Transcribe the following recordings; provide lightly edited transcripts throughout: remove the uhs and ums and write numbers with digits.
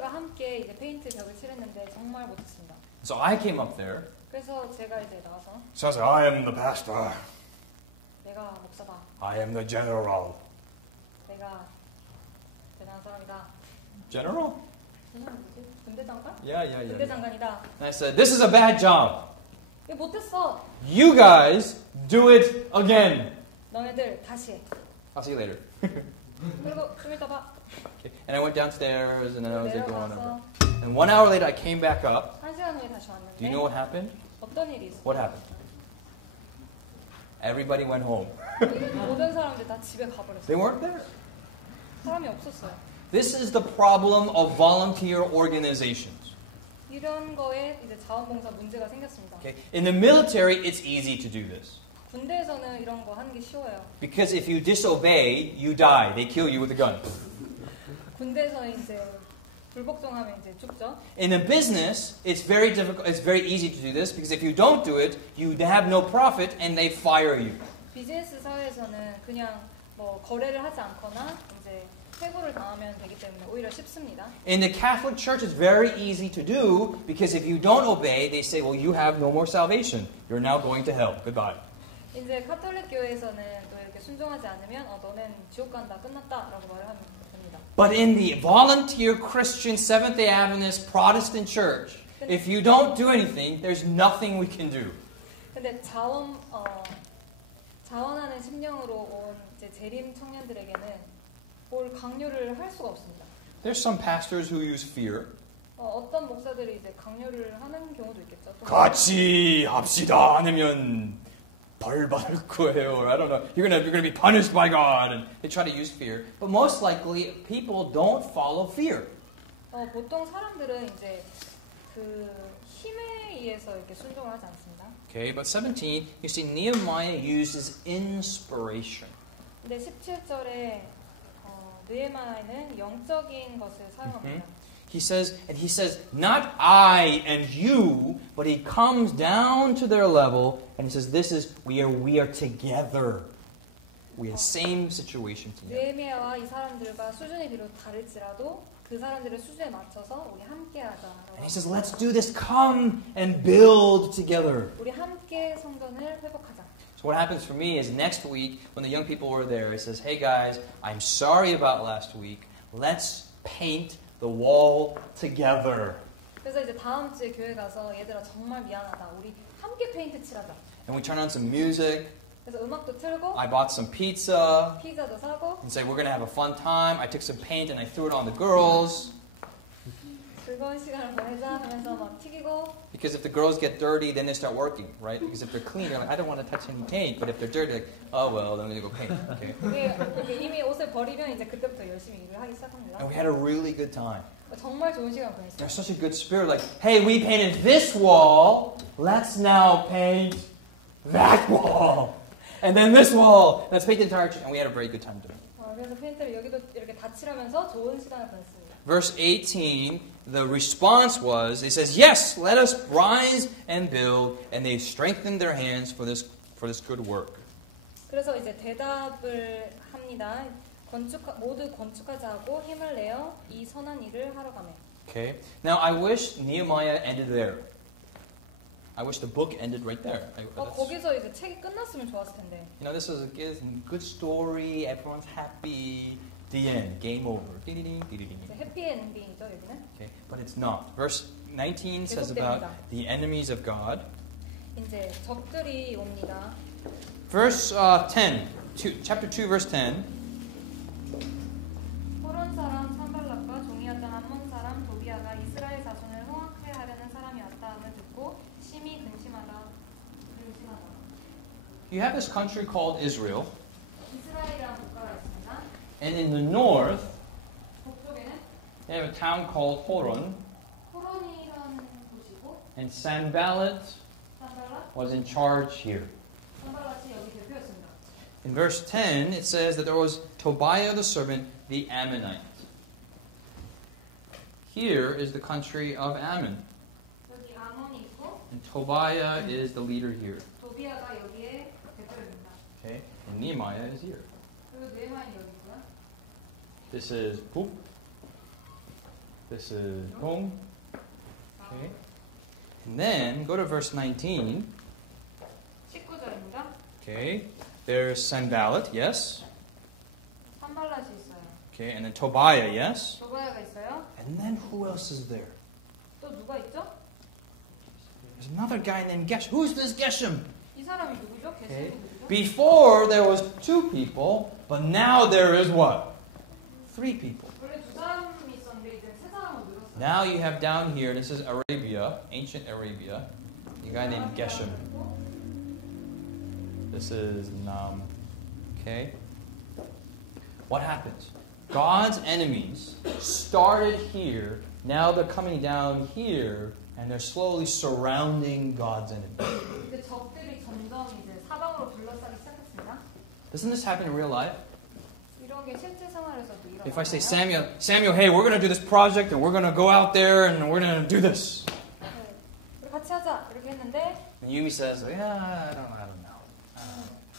함께 이제 페인트 벽을 칠했는데 정말 못했습니다. So I came up there. 그래서 제가 이제 나와서 So I said, I am the pastor. 내가 목사다. I am the general. 내가 대단한 사람이다. General? 군대 장관? Yeah. 군대 장관이다. And I said, this is a bad job. 이거 못했어. You guys do it again. 너네들 다시 해. I'll see you later. 그리고 좀 이따 봐. Okay. And I went downstairs and then I was like going 내려가서 over. And 1 hour later I came back up. 한 시간 후에 다시 Do 왔는데 you know what happened? 어떤 일이 있어? What happened? Everybody went home. 모든 사람들 다 집에 가버렸어요. They weren't there. 사람이 없었어요. This is the problem of volunteer organizations. 이런 거에 이제 자원봉사 문제가 생겼습니다. Okay? In the military, it's easy to do this. 군대에서는 이런 거 하는 게 쉬워요. Because if you disobey, you die. They kill you with a gun. 군대에서는 이제 불복종하면 이제 죽죠. In a business, it's very difficult. It's very easy to do this because if you don't do it, you have no profit and they fire you. 비즈니스 사회에서는 그냥 뭐 거래를 하지 않거나 이제 해고를 당하면 되기 때문에 오히려 쉽습니다. In the Catholic Church, it's very easy to do because if you don't obey, they say, well, you have no more salvation. You're now going to hell. Goodbye. 이제 카톨릭 교회에서는 또 이렇게 순종하지 않으면 너는 지옥 간다, 끝났다라고 말을 합니다. But in the volunteer Christian Seventh-day Adventist Protestant Church, if you don't do anything, there's nothing we can do. 근데 자원하는 심령으로 온 이제 재림 청년들에게는 뭘 강요를 할 수가 없습니다. There's some pastors who use fear. 어떤 목사들이 이제 강요를 하는 경우도 있겠죠. 같이 합시다. 아니면 벌 받을 거예요, or I don't know. You're gonna be punished by God, and they try to use fear. But most likely, people don't follow fear. 보통 사람들은 이제 그 힘에 의해서 이렇게 순종을 하지 않습니다. Okay, but 17, you see Nehemiah uses inspiration. 근데 17절에 느헤미야는 영적인 것을 사용합니다. He says, not I and you, but he comes down to their level and he says, we are together. We are the same situation together. 느헤미야와 이 사람들과 수준이 비록 다를지라도 그 사람들의 수준에 맞춰서 우리 함께하자. And he says, let's do this. Come and build together. 우리 함께 성전을 회복하자. So what happens for me is next week when the young people were there, he says, hey guys, I'm sorry about last week. Let's paint the wall together. 그래서 이제 다음 주에 교회 가서 얘들아 정말 미안하다. 우리 함께 페인트 칠하자. And we turn on some music. 그래서 음악도 틀고 I bought some pizza. 피자도 사고. And say we're going to have a fun time. I took some paint and I threw it on the girls. 즐거운 시간을 보내자 하면서 막 튀기고. Because if the girls get dirty, then they start working, right? Because if they're clean, they're like, I don't want to touch any paint. But if they're dirty, like, oh well, then I'm going to go paint. Okay. 이미 옷을 버리면 이제 그때부터 열심히 일을 하기 시작합니다. And we had a really good time. 정말 좋은 시간 보냈어요. There's such a good spirit. Like, hey, we painted this wall. Let's now paint that wall. And then this wall. Let's paint the entire church. And we had a very good time doing it. 그래서 페인트를 여기도 이렇게 다 칠하면서 좋은 시간을 보냈습니다. Verse 18, the response was, it says, yes, let us rise and build. And they strengthened their hands for this good work. 그래서 이제 대답을 합니다. 모두 건축하자 하고 힘을 내어 이 선한 일을 하러 가매. Okay. Now I wish Nehemiah ended there. I wish the book ended right there. 거기서 이제 책이 끝났으면 좋았을 텐데. You know, this is a good story. Everyone's happy. The end. Game over. 해피 엔딩이죠 여기는. Okay, but it's not. Verse 19 says about the enemies of God. 이제 적들이 옵니다. Verse 10, chapter 2, verse 10. 호론 사람 산발락과 종이었던 암몬 사람 도비아가 이스라엘 자손을 홍악해 하려는 사람이 왔다함을 듣고 심히 근심하다. You have this country called Israel. 이스라엘이라는 국가가 있습니다. And in the north, 북쪽에는 they have a town called Horon. 호론이라는 곳이고 And Sanballat was in charge here. 산발락이 여기 대표였습니다. In verse 10, it says that there was Tobiah the servant, the Ammonite. Here is the country of Ammon. 여기 아몬이 있고 And Tobiah is the leader here. 도비아가 여기에 대표입니다. Okay? And Nehemiah is here. 그리고 느헤미야는 여기 있고요. This is Boop. This is boom. Okay. And then go to verse 19. 19절입니다. Okay. There's Sanballat, yes. 산발랏이 있어요. Okay. And then Tobiah, yes. 도바야가 있어요. And then who else is there? 또 누가 있죠? There's another guy named Geshem. Who's this Geshem? 이 사람이 누구죠? Okay. 게셈이 누구죠? Before there was 2 people, but now there is what? 3 people. 원래 2사람이 있었는데 이제 3사람으로 늘었어요. Now you have down here, this is Arabia, ancient Arabia, a guy named Geshem. This is Nam. Okay? What happens? God's enemies started here, now they're coming down here, and they're slowly surrounding God's enemies. 이제 적들이 점점 이제 사방으로 둘러싸기 시작했습니다. Doesn't this happen in real life? 이런 게 실제 생활에서도 일어나요. If I say, Samuel, hey, we're going to do this project, and we're going to go out there, and we're going to do this. 네. 우리 같이 하자 이렇게 했는데 And Yumi says, yeah, I don't know.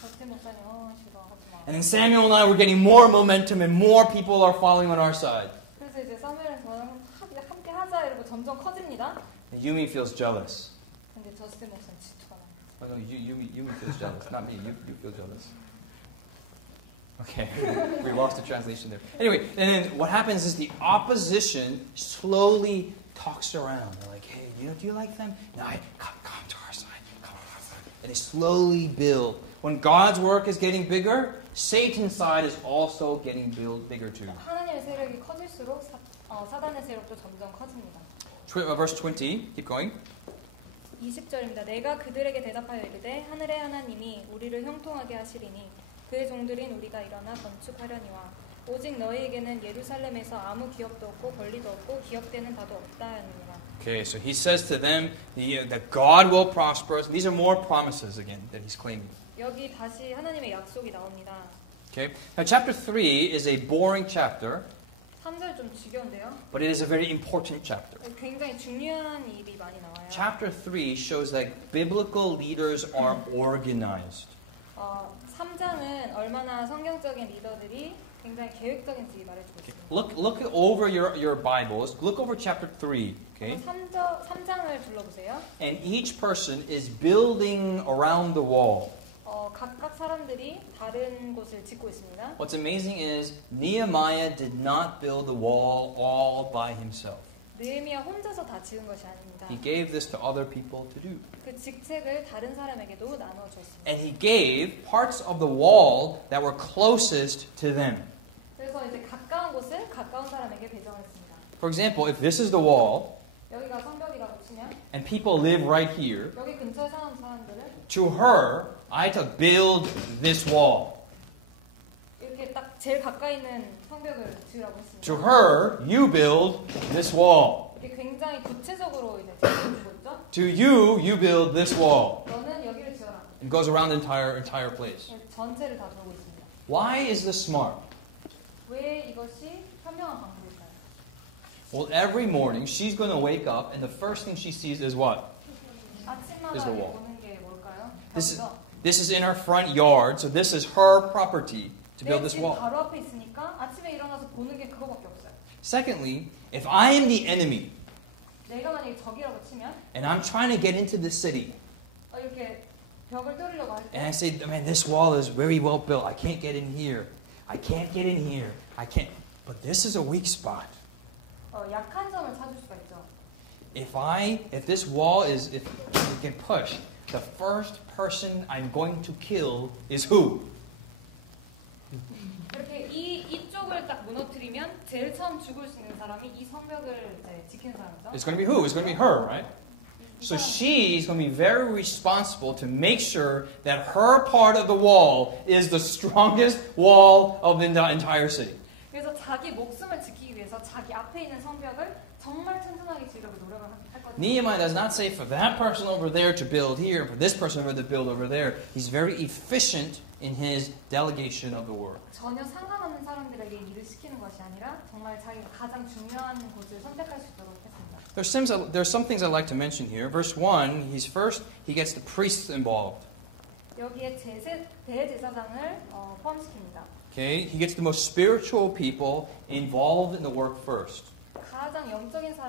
적태 목사님 싫어 하지 마. And then Samuel and I were getting more momentum and more people are following on our side. 그래서 이제 사무엘은 저랑 함께 하자 이러고 점점 커집니다. And Yumi feels jealous. 근데 저스틴 목사님 질투가 나요. Oh, no, Yumi feels jealous, not me. You feel jealous. Okay, we lost the translation there. Anyway, and then what happens is the opposition slowly talks around. They're like, hey, do you like them? No, come to our side. Come to our side. And they slowly build. When God's work is getting bigger, Satan's side is also getting bigger too. 하나님의 세력이 커질수록 사단의 세력도 점점 커집니다. Verse 20, keep going. 20절입니다. 내가 그들에게 대답하여 이르되 하늘의 하나님이 우리를 형통하게 하시리니 그의 종들인 우리가 일어나 건축하려니와 오직 너희에게는 예루살렘에서 아무 기업도 없고 권리도 없고 기업되는 바도 없다 하느니라. Okay, so he says to them that God will prosper us. These are more promises again that he's claiming. 여기 다시 하나님의 약속이 나옵니다. Okay, now chapter 3 is a boring chapter, 3절 좀 지겨운데요. but it is a very important chapter. 굉장히 중요한 일이 많이 나와요. Chapter 3 shows that biblical leaders are organized. 3장은 얼마나 성경적인 리더들이 굉장히 계획적인지 말해주고 있습니다. Look over your Bibles. Look over chapter 3. Okay, 3장을 둘러보세요. and each person is building around the wall. 각각 사람들이 다른 곳을 짓고 있습니다. What's amazing is Nehemiah did not build the wall all by himself. 느헤미야 혼자서 다 지은 것이 아닙니다. He gave this to other people to do. 그 직책을 다른 사람에게도 나눠 줬습니다. And he gave parts of the wall that were closest to them. 그래서 이제 가까운 곳을 가까운 사람에게 배정했습니다. For example, if this is the wall, 여기가 성벽이라고 치면 and people live right here, 여기 근처에 사는 사람들은 to her, I had to build this wall. 이렇게 딱 제일 가까이 있는 성벽을 지으라고 했습니다. To her, you build this wall. 이게 굉장히 구체적으로 이제 지어주고 있죠. To you, you build this wall. 너는 여기를 지어라. It goes around the entire place. 전체를 다 돌고 있습니다. Why is this smart? 왜 이것이 현명한 방법일까요? Well, every morning she's going to wake up, and the first thing she sees is what? 아침마다 Is the wall. 보는 게 뭘까요? This is in her front yard, so this is her property to build this 내 집 wall. 바로 앞에 있으니까 아침에 일어나서 보는 게 그거밖에 없어요. Secondly, if I am the enemy 내가 만약에 적이라고 치면 and I'm trying to get into the city, 이렇게 벽을 뚫으려고 할 and I 때 say, man, this wall is very well built. I can't get in here. I can't get in here. I can't. But this is a weak spot. 약한 점을 찾을 수가 있죠. If this wall is, if you can push, the first person I'm going to kill is who? 이렇게 이쪽을 딱 무너뜨리면 제일 처음 죽을 수 있는 사람이 이 성벽을 이제 지키는 사람이죠. It's going to be who? It's going to be her, right? So she's going to be very responsible to make sure that her part of the wall is the strongest wall of the entire city. 그래서 자기 목숨을 지키기 위해서 자기 앞에 있는 성벽을 정말 튼튼하게 지으려고 노력을 할 거죠. Nehemiah does not say for that person over there to build here, for this person over there to build over there. He's very efficient in his delegation of the work. 전혀 상관없는 사람들에게 일을 시키는 것이 아니라 정말 자기가 가장 중요한 곳을 선택할 수 있도록 했습니다. There's some things I'd like to mention here. Verse 1, he gets the priests involved. 여기에 대제사장을 포함시킵니다. Okay, he gets the most spiritual people involved in the work first. 가장 영적인 사람